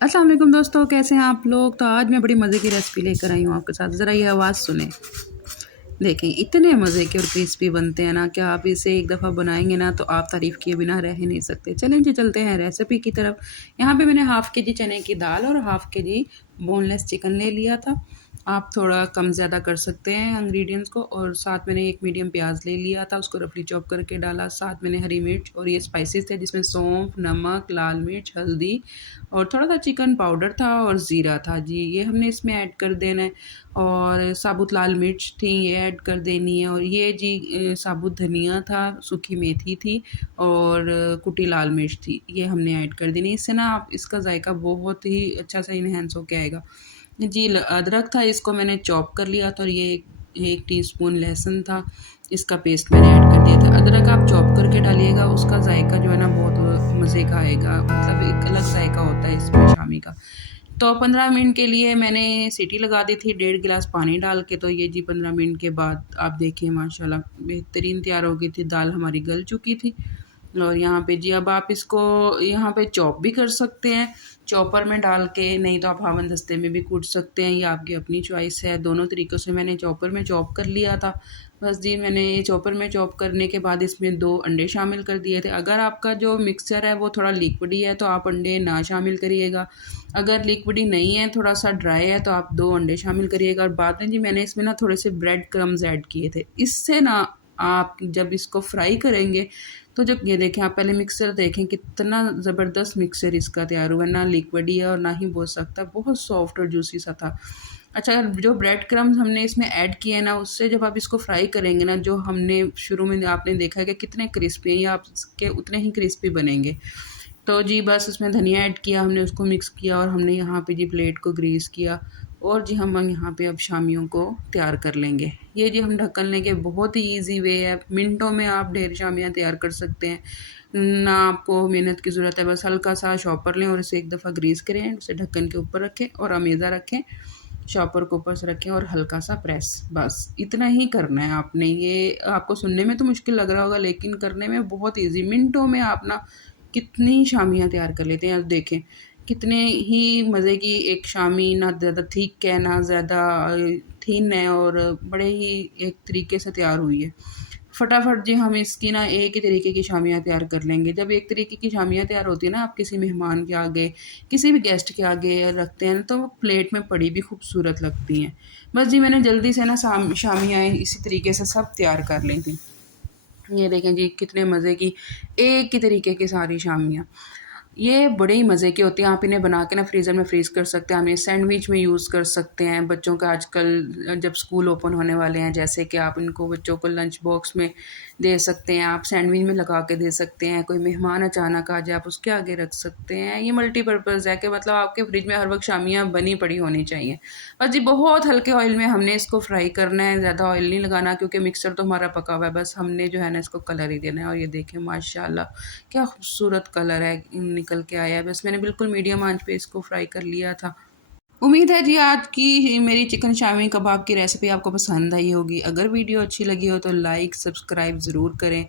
अस्सलाम वालेकुम दोस्तों, कैसे हैं आप लोग। तो आज मैं बड़ी मज़े की रेसिपी लेकर आई हूँ आपके साथ। ज़रा ये आवाज़ सुने। देखें इतने मज़े के और क्रिस्पी बनते हैं ना कि आप इसे एक दफ़ा बनाएंगे ना तो आप तारीफ़ किए बिना रह ही नहीं सकते। चलें जी, चलते हैं रेसिपी की तरफ। यहाँ पे मैंने हाफ़ के जी चने की दाल और हाफ़ के जी बोनलेस चिकन ले लिया था। आप थोड़ा कम ज़्यादा कर सकते हैं इंग्रेडिएंट्स को। और साथ मैंने एक मीडियम प्याज ले लिया था, उसको रफली चॉप करके डाला। साथ मैंने हरी मिर्च और ये स्पाइसेस थे जिसमें सौंफ, नमक, लाल मिर्च, हल्दी और थोड़ा सा चिकन पाउडर था और ज़ीरा था जी, ये हमने इसमें ऐड कर देना है। और साबुत लाल मिर्च थी, ये ऐड कर देनी है। और ये जी साबुत धनिया था, सूखी मेथी थी और कुटी लाल मिर्च थी, ये हमने ऐड कर देनी है। इससे ना आप इसका जायका बहुत ही अच्छा सा इन्हेंस होके आएगा जी। अदरक था, इसको मैंने चॉप कर लिया था। और ये एक टीस्पून लहसुन था, इसका पेस्ट मैंने ऐड कर दिया था। अदरक आप चॉप करके डालिएगा, उसका जायका जो है ना बहुत मज़े का आएगा, मतलब एक अलग जायका होता है इसमें शामी का। तो 15 मिनट के लिए मैंने सीटी लगा दी थी 1.5 गिलास पानी डाल के। तो ये जी 15 मिनट के बाद आप देखिए माशाल्लाह बेहतरीन तैयार हो गई थी, दाल हमारी गल चुकी थी। और यहाँ पे जी अब आप इसको यहाँ पे चॉप भी कर सकते हैं चॉपर में डाल के, नहीं तो आप हावन दस्ते में भी कूट सकते हैं, ये आपकी अपनी चॉइस है। दोनों तरीक़ों से मैंने चॉपर में चॉप कर लिया था। बस जी मैंने चॉपर में चॉप करने के बाद इसमें 2 अंडे शामिल कर दिए थे। अगर आपका जो मिक्सचर है वो थोड़ा लिक्विडी है तो आप अंडे ना शामिल करिएगा। अगर लिक्विडी नहीं है, थोड़ा सा ड्राई है, तो आप 2 अंडे शामिल करिएगा। और बाद में जी मैंने इसमें ना थोड़े से ब्रेड क्रम्स ऐड किए थे। इससे ना आप जब इसको फ्राई करेंगे तो जब ये देखें, आप पहले मिक्सर देखें कितना ज़बरदस्त मिक्सर इसका तैयार हुआ, ना लिक्विडी है और ना ही बहुत सख्त है, बहुत सॉफ्ट और जूसी सा था। अच्छा, जो ब्रेड क्रम्स हमने इसमें ऐड किए हैं ना, उससे जब आप इसको फ्राई करेंगे ना, जो हमने शुरू में आपने देखा है कि कितने क्रिस्पी हैं, ये आपके उतने ही क्रिस्पी बनेंगे। तो जी बस उसमें धनिया ऐड किया हमने, उसको मिक्स किया और हमने यहाँ पे जी प्लेट को ग्रीस किया। और जी हम यहाँ पे अब शामियों को तैयार कर लेंगे। ये जी हम ढक्कन लेंगे, बहुत ही इजी वे है, मिनटों में आप ढेर शामियाँ तैयार कर सकते हैं। ना आपको मेहनत की ज़रूरत है, बस हल्का सा शॉपर लें और इसे एक दफ़ा ग्रीस करें, उसे ढक्कन के ऊपर रखें और अमेज़ा रखें, शॉपर को ऊपर से रखें और हल्का सा प्रेस, बस इतना ही करना है आपने। ये आपको सुनने में तो मुश्किल लग रहा होगा लेकिन करने में बहुत ईजी। मिनटों में आप ना कितनी शामियाँ तैयार कर लेते हैं। अब देखें कितने ही मज़े की एक शामी, ना ज़्यादा थिक है ना ज़्यादा थिन है, और बड़े ही एक तरीके से तैयार हुई है। फटाफट जी हम इसकी ना एक ही तरीके की शामियाँ तैयार कर लेंगे। जब एक तरीके की शामियाँ तैयार होती है ना, आप किसी मेहमान के आगे, किसी भी गेस्ट के आगे रखते हैं तो वो प्लेट में पड़ी भी खूबसूरत लगती हैं। बस जी मैंने जल्दी से ना शामियाँ इसी तरीके से सब तैयार कर ली थी। ये देखें जी कितने मज़े की एक ही तरीके की सारी शामियाँ, ये बड़े ही मज़े की होती हैं। आप इन्हें बना के ना फ्रीज़र में फ्रीज़ कर सकते हैं, हम ये सैंडविच में यूज़ कर सकते हैं। बच्चों का आजकल जब स्कूल ओपन होने वाले हैं, जैसे कि आप इनको बच्चों को लंच बॉक्स में दे सकते हैं, आप सैंडविच में लगा के दे सकते हैं। कोई मेहमान अचानक आ जाए आप उसके आगे रख सकते हैं। ये मल्टीपर्पज़ है कि मतलब आपके फ्रिज में हर वक्त शामियाँ बनी पड़ी होनी चाहिए। बस जी बहुत हल्के ऑयल में हमने इसको फ्राई करना है, ज़्यादा ऑयल नहीं लगाना क्योंकि मिक्सर तो हमारा पका हुआ है। बस हमने जो है ना इसको कलर ही देना है। और ये देखें माशाल्लाह क्या खूबसूरत कलर है निकल के आया है। बस मैंने बिल्कुल मीडियम आंच पे इसको फ्राई कर लिया था। उम्मीद है जी आज की मेरी चिकन शामी कबाब की रेसिपी आपको पसंद आई होगी। अगर वीडियो अच्छी लगी हो तो लाइक सब्सक्राइब ज़रूर करें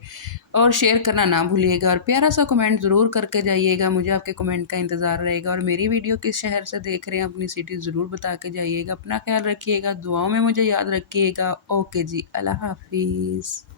और शेयर करना ना भूलिएगा। और प्यारा सा कमेंट ज़रूर करके जाइएगा, मुझे आपके कमेंट का इंतज़ार रहेगा। और मेरी वीडियो किस शहर से देख रहे हैं अपनी सिटी ज़रूर बता के जाइएगा। अपना ख्याल रखिएगा, दुआओं में मुझे याद रखिएगा। ओके जी, अल्लाह हाफिज़।